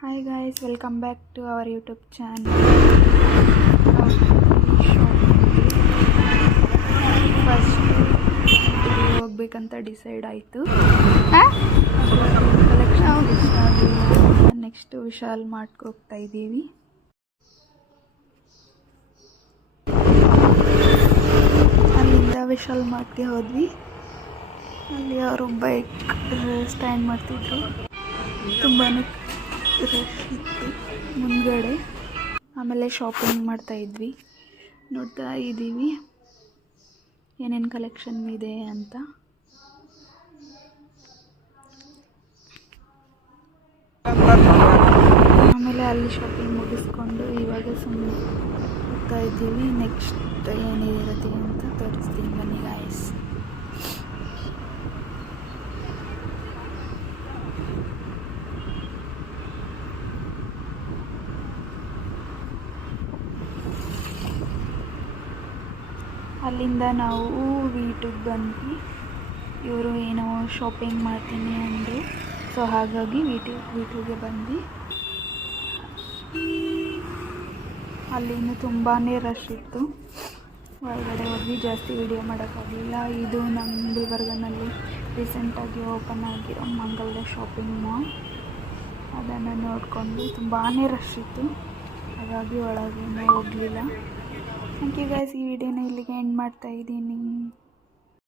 Hi guys, welcome back to our YouTube channel. First ಹೋಗ್ಬೇಕಂತ decide ಆಯಿತು. Collection ಇಷ್ಟ ಆಗಿಲ್ಲ. ನೆಕ್ಸ್ಟ್ ವಿಶಾಲ್ ಮಾರ್ಟ್ಗೆ ಹೋಗ್ತಾ ಇದ್ದೀವಿ. ಅಲ್ಲಿಂದ ವಿಶಾಲ್ ಮಾರ್ಟ್ಗೆ ಹೋದ್ವಿ. ಅಲ್ಲಿ ಅವರು ಬೈಕ್ ಸ್ಟ್ಯಾಂಡ್ ಮಾಡ್ತಿದ್ರು. ತುಂಬಾ ರಶ್ ಇತ್ತು ಮುಂದ್ಗಡೆ. ಆಮೇಲೆ ಶಾಪಿಂಗ್ ಮಾಡ್ತಾ ಇದ್ವಿ, ನೋಡ್ತಾ ಇದ್ದೀವಿ ಏನೇನು ಕಲೆಕ್ಷನ್ ಇದೆ ಅಂತ. ಆಮೇಲೆ ಅಲ್ಲಿ ಶಾಪಿಂಗ್ ಮುಗಿಸ್ಕೊಂಡು ಇವಾಗ ಸುಮ್ಮನೆ ಹೋಗ್ತಾ ಇದ್ದೀವಿ. ನೆಕ್ಸ್ಟ್ ಏನಿರುತ್ತೆ ಅಂತ ತೋರಿಸ್ತೀನಿ ಬನ್ನಿ ಗಾಯ್ಸ್. ಅಲ್ಲಿಂದ ನಾವು ವಿ2ಗೆ ಬಂದ್ವಿ. ಇವರು ಏನೋ ಶಾಪಿಂಗ್ ಮಾಡ್ತೀನಿ ಅಂದರು, ಸೊ ಹಾಗಾಗಿ ವಿ2ಗೆ ಬಂದ್ವಿ. ಅಲ್ಲಿಂದ ತುಂಬಾ ರಶ್ ಇತ್ತು. ಹೊರಗಡೆ ಹೋದ್ವಿ, ಜಾಸ್ತಿ ವಿಡಿಯೋ ಮಾಡೋಕ್ಕಾಗಲಿಲ್ಲ. ಇದು ನಮ್ಮ ಗುಲ್ಬರ್ಗನಲ್ಲಿ ರೀಸೆಂಟಾಗಿ ಓಪನ್ ಆಗಿರೋ ಮಂಗಲ್ದ ಶಾಪಿಂಗ್ ಮಾಲ್. ಅದನ್ನು ನೋಡಿಕೊಂಡು ತುಂಬಾ ರಶ್ ಇತ್ತು, ಹಾಗಾಗಿ ಒಳಗೇನೂ ಹೋಗಲಿಲ್ಲ. Thank you guys. ಈ ವಿಡಿಯೋನ ಇಲ್ಲಿಗೆ ಎಂಡ್ ಮಾಡ್ತಾ ಇದ್ದೀನಿ.